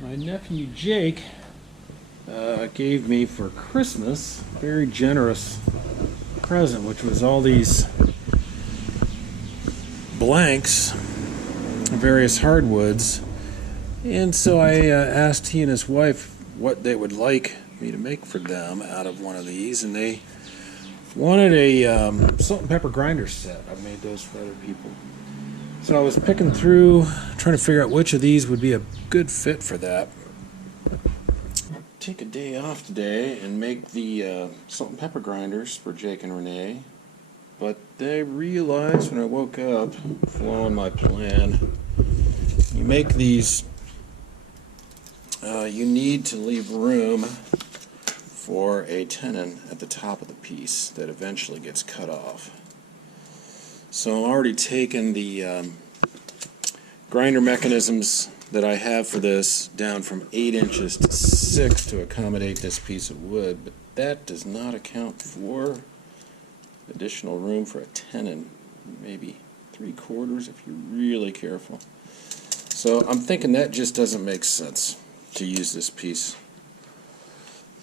My nephew Jake gave me for Christmas a very generous present, which was all these blanks of various hardwoods. And so I asked he and his wife what they would like me to make for them out of one of these, and they wanted a salt and pepper grinder set. I've made those for other people. So I was picking through, trying to figure out which of these would be a good fit for that. Take a day off today and make the salt and pepper grinders for Jake and Renee. But I realized when I woke up, following my plan, you make these, you need to leave room for a tenon at the top of the piece that eventually gets cut off. So I'm already taking the grinder mechanisms that I have for this down from 8 inches to 6 to accommodate this piece of wood, but that does not account for additional room for a tenon, maybe 3/4 if you're really careful. So I'm thinking that just doesn't make sense to use this piece.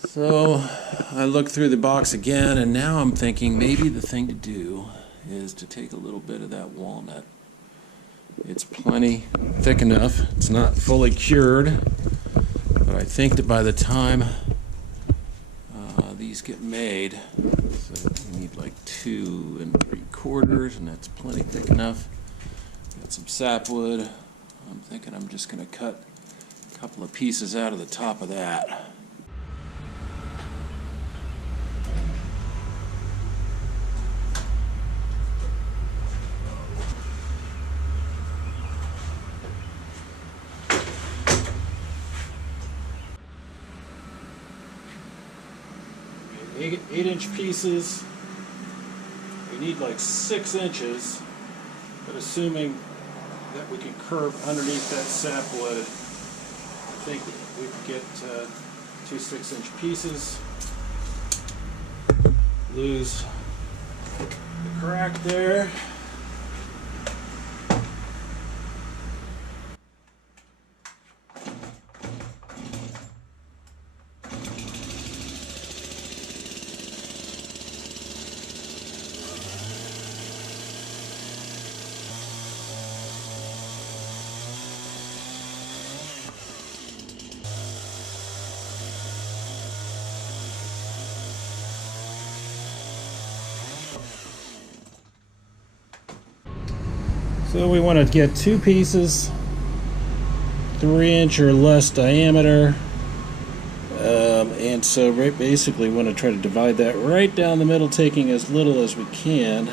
So I looked through the box again, and now I'm thinking maybe the thing to do is to take a little bit of that walnut. It's plenty thick enough. It's not fully cured, but I think that by the time these get made, so you need like 2 3/4, and that's plenty thick enough. Got some sapwood. I'm thinking I'm just going to cut a couple of pieces out of the top of that. Eight-inch pieces. We need like 6 inches, but assuming that we can curve underneath that sapwood, I think we could get 2 6-inch pieces. Lose the crack there. So we want to get 2 pieces, 3-inch or less diameter, and so basically we want to try to divide that right down the middle, taking as little as we can,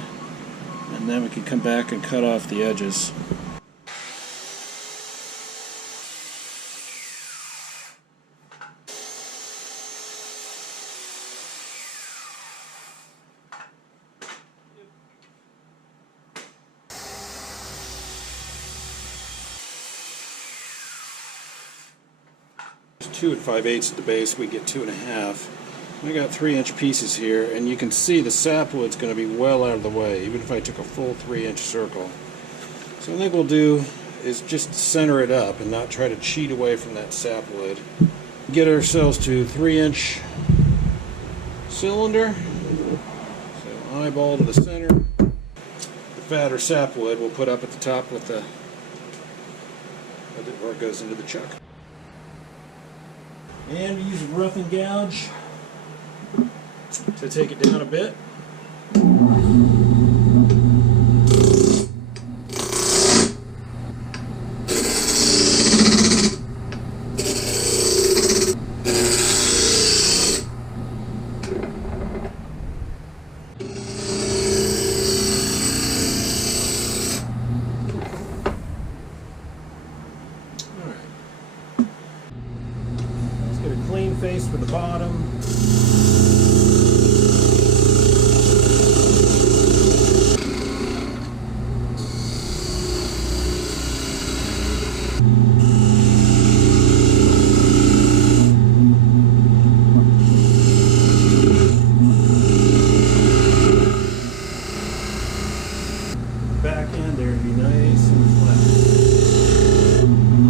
and then we can come back and cut off the edges. There's 2 5/8 at the base, we get 2 1/2. We got 3-inch pieces here, and you can see the sapwood's going to be well out of the way, even if I took a full 3-inch circle. So what I think we'll do is just center it up and not try to cheat away from that sapwood. Get ourselves to 3-inch cylinder. So eyeball to the center. The fatter sapwood we'll put up at the top with the, where it goes into the chuck. And we use a rough and gouge to take it down a bit. Clean face for the bottom. Back end there to be nice and flat.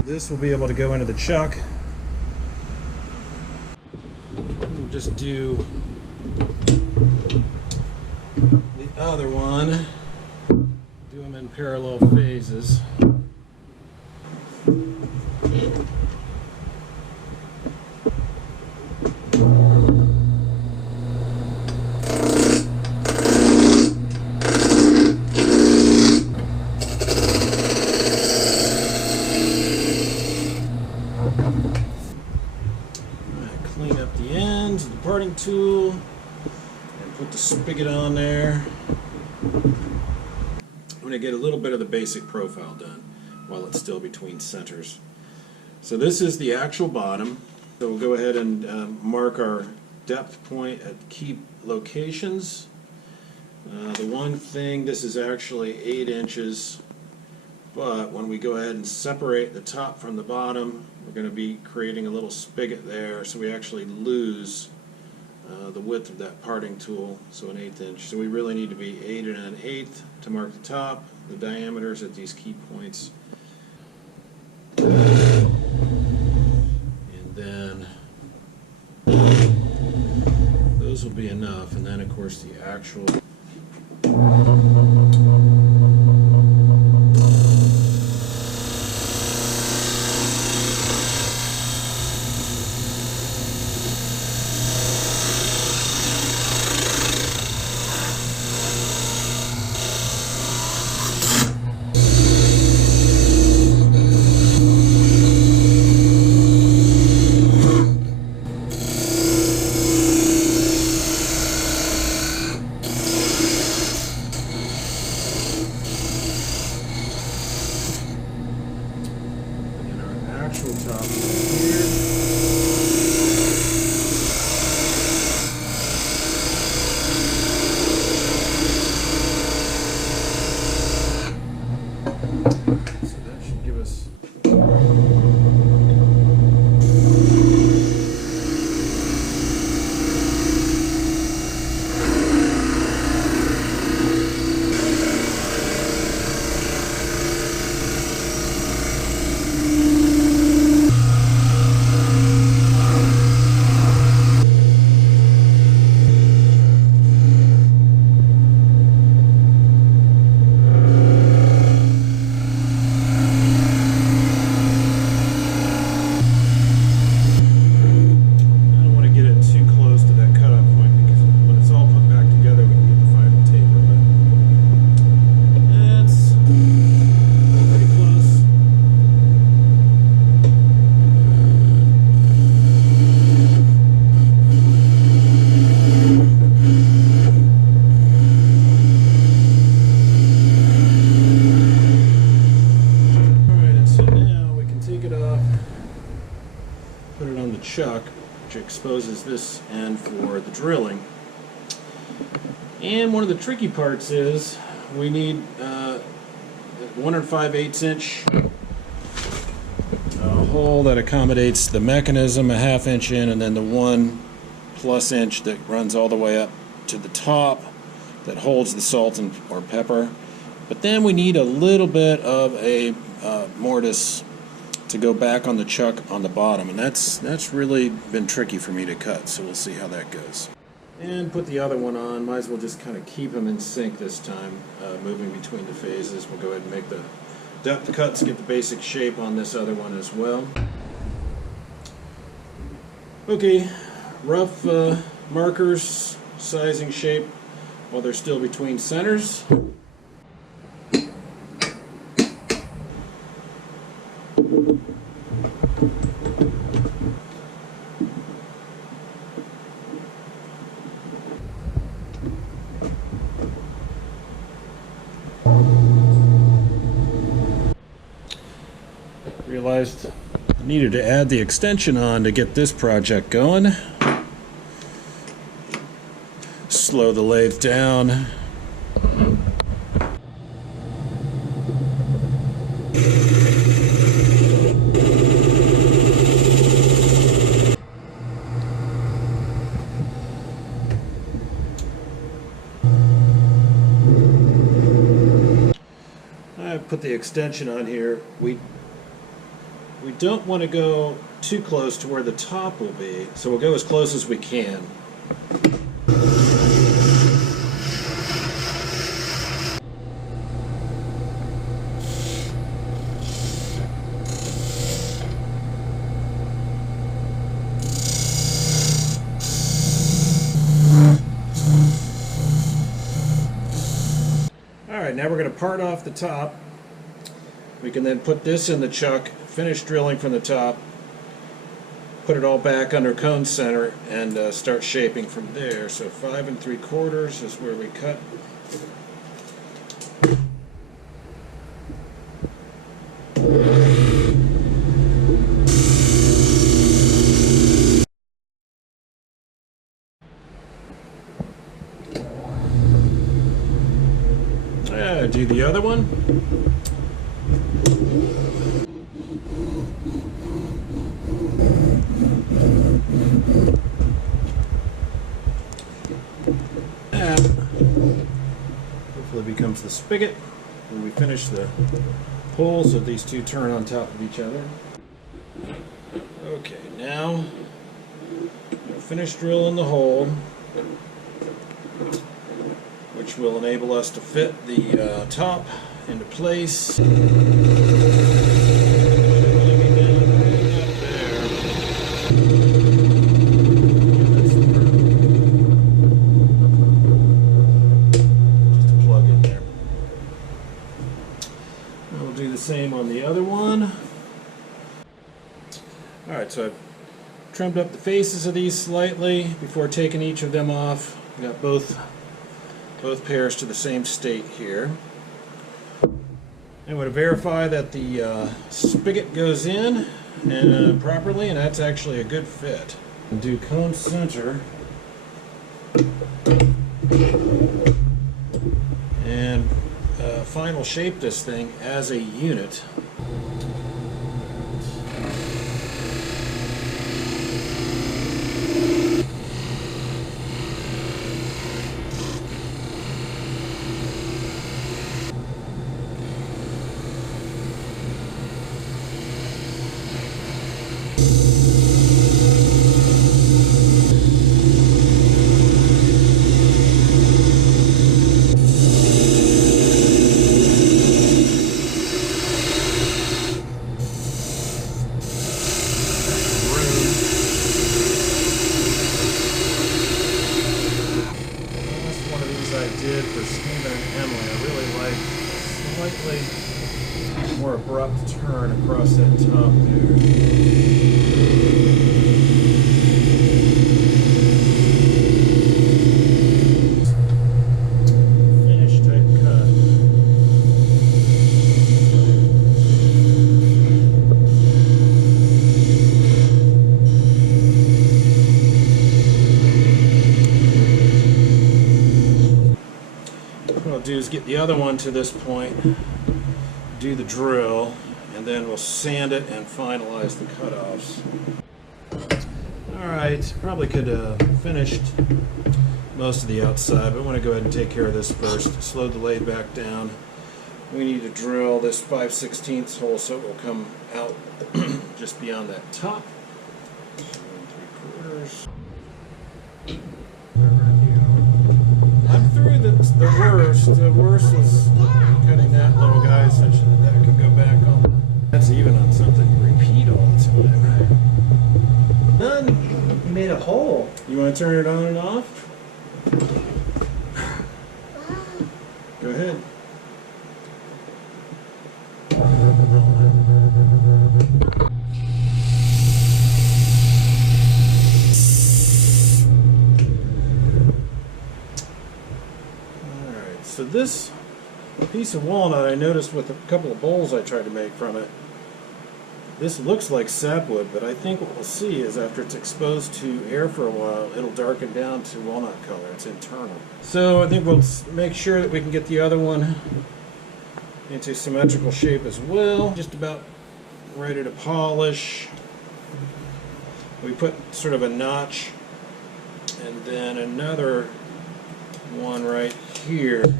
This will be able to go into the chuck just do the other one. Do them in parallel phases. Clean up the ends of the parting tool and put the spigot on there. I'm going to get a little bit of the basic profile done while it's still between centers. So this is the actual bottom. So we'll go ahead and mark our depth point at key locations. The one thing, this is actually 8 inches, but when we go ahead and separate the top from the bottom, we're going to be creating a little spigot there, so we actually lose the width of that parting tool, so an 1/8 inch. So we really need to be 8 1/8 to mark the top, the diameters at these key points. And then those will be enough, and then of course the actual top here. So that should give us chuck, which exposes this end for the drilling. And one of the tricky parts is we need 1 5/8 inch hole that accommodates the mechanism, a 1/2 inch in, and then the 1+ inch that runs all the way up to the top that holds the salt and or pepper. But then we need a little bit of a mortise to go back on the chuck on the bottom, and that's really been tricky for me to cut, so we'll see how that goes. And put the other one on. Might as well just kind of keep them in sync this time, moving between the phases. We'll go ahead and make the depth cuts, get the basic shape on this other one as well. Okay, rough markers, sizing shape while they're still between centers. Realized I needed to add the extension on to get this project going. Slow the lathe down. I put the extension on here. We we don't want to go too close to where the top will be, so we'll go as close as we can. Alright, now we're going to part off the top. We can then put this in the chuck, finish drilling from the top, put it all back under cone center, and start shaping from there. So 5 3/4 is where we cut. Do the other one. That hopefully becomes the spigot when we finish the holes so these two turn on top of each other. Okay, now we'll finish drilling the hole, which will enable us to fit the top into place. Same on the other one. Alright, so I've trimmed up the faces of these slightly before taking each of them off. We got both pairs to the same state here. I'm going to verify that the spigot goes in properly, and that's actually a good fit. Do cone center. And final shape this thing as a unit. More abrupt turn across that top there. Finish type cut. What I'll do is get the other one to this point, do the drill, and then we'll sand it and finalize the cutoffs. Alright, probably could have finished most of the outside, but I want to go ahead and take care of this first. Slow the lathe back down. We need to drill this 5/16 hole so it will come out just beyond that top. 7 3/4. I'm through the worst. The worst is cutting that little guy such that it can go back on. That's even on something you repeat all the time, right? None. You made a hole. You want to turn it on and off? Go ahead. So this piece of walnut, I noticed with a couple of bowls I tried to make from it, this looks like sapwood, but I think what we'll see is after it's exposed to air for a while, it'll darken down to walnut color. It's internal. So I think we'll make sure that we can get the other one into symmetrical shape as well. Just about ready to polish. We put sort of a notch and then another one right here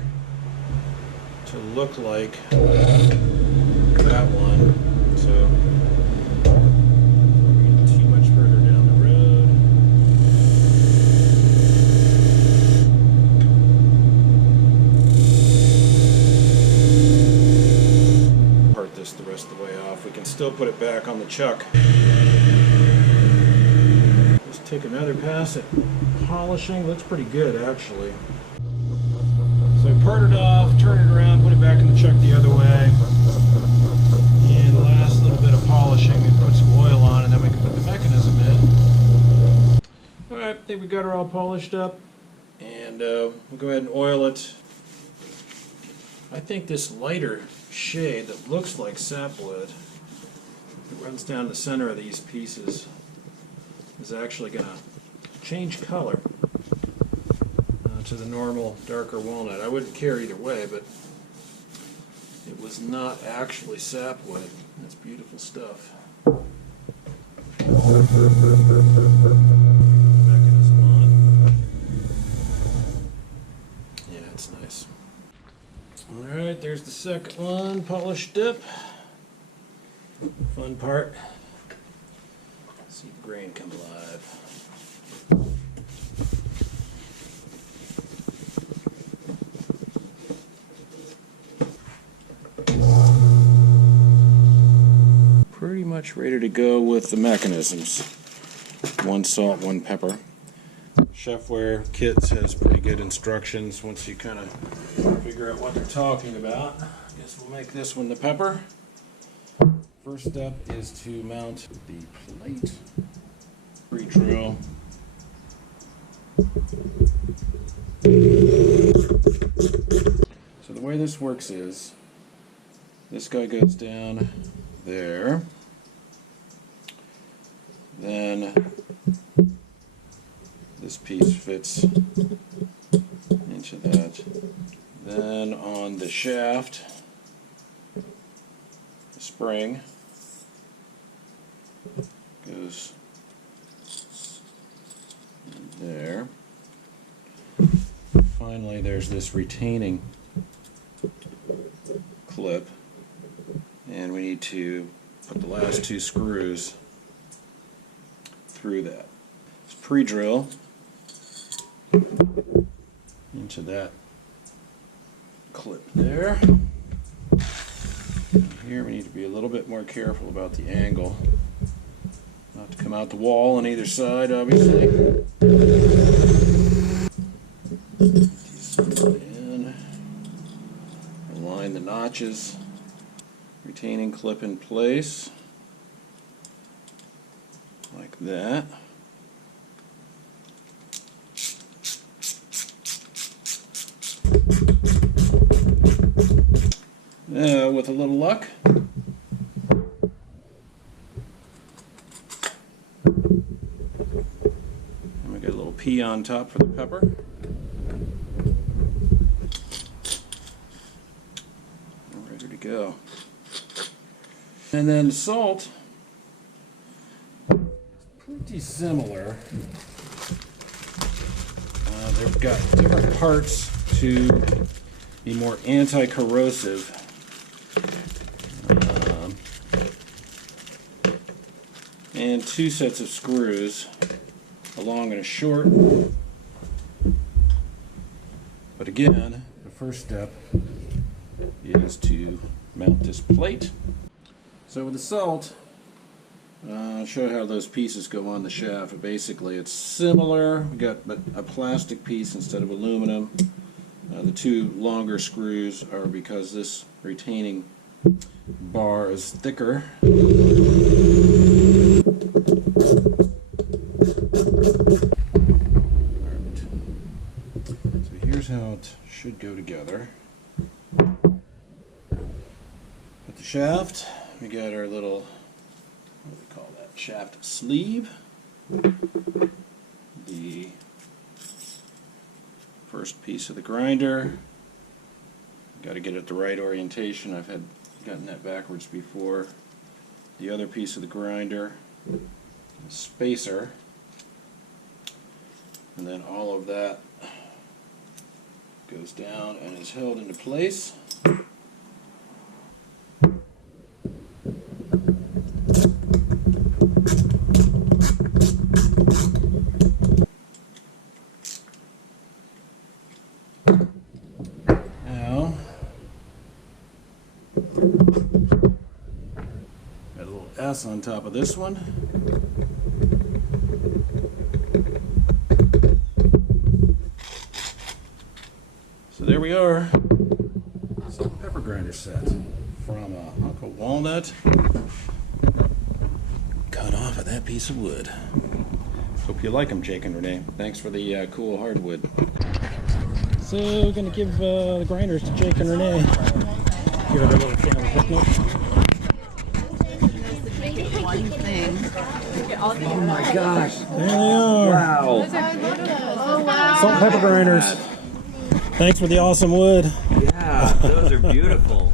to look like that one. So put it back on the chuck. Just take another pass at polishing. Looks pretty good, actually. So I part it off, turn it around, put it back in the chuck the other way. And the last little bit of polishing, and put some oil on, and then we can put the mechanism in. Alright, I think we got her all polished up. And we'll go ahead and oil it. I think this lighter shade that looks like sapwood, that runs down the center of these pieces, is actually going to change color to the normal darker walnut. I wouldn't care either way, but it was not actually sapwood. That's beautiful stuff. Mechanism on. Yeah, it's nice. Alright, there's the second one, polished up. Fun part. See the grain come alive. Pretty much ready to go with the mechanisms. 1 salt, 1 pepper. Chefware kits has pretty good instructions once you kind of figure out what they're talking about. I guess we'll make this one the pepper. First step is to mount the plate. Pre-drill. So the way this works is, this guy goes down there. Then this piece fits into that. Then on the shaft, the spring goes there. Finally, there's this retaining clip, and we need to put the last 2 screws through that. It's pre-drill into that clip there. Here we need to be a little bit more careful about the angle, not to come out the wall on either side, obviously. In, align the notches, retaining clip in place like that. With a little luck, and we got a little pea on top for the pepper. We're ready to go. And then the salt, pretty similar. They've got different parts to be more anti-corrosive. And 2 sets of screws, a long and a short. But again, the first step is to mount this plate. So with the salt, I'll show how those pieces go on the shaft. But basically, it's similar. We got a plastic piece instead of aluminum. The 2 longer screws are because this retaining bar is thicker. Alright. So here's how it should go together. Put the shaft. We got our little, what do we call that? Shaft sleeve. The first piece of the grinder. Got to get it the right orientation. I've gotten that backwards before. The other piece of the grinder, the spacer, and then all of that goes down and is held into place. S on top of this one. So there we are. Salt and pepper grinder set from Uncle Walnut. Cut off of that piece of wood. Hope you like them, Jake and Renee. Thanks for the cool hardwood. So we're going to give the grinders to Jake and Renee. Give it a little family picnic. One thing. Oh my gosh. There they are. Wow. Oh wow. Salt and pepper grinders. Thanks for the awesome wood. Yeah, those are beautiful.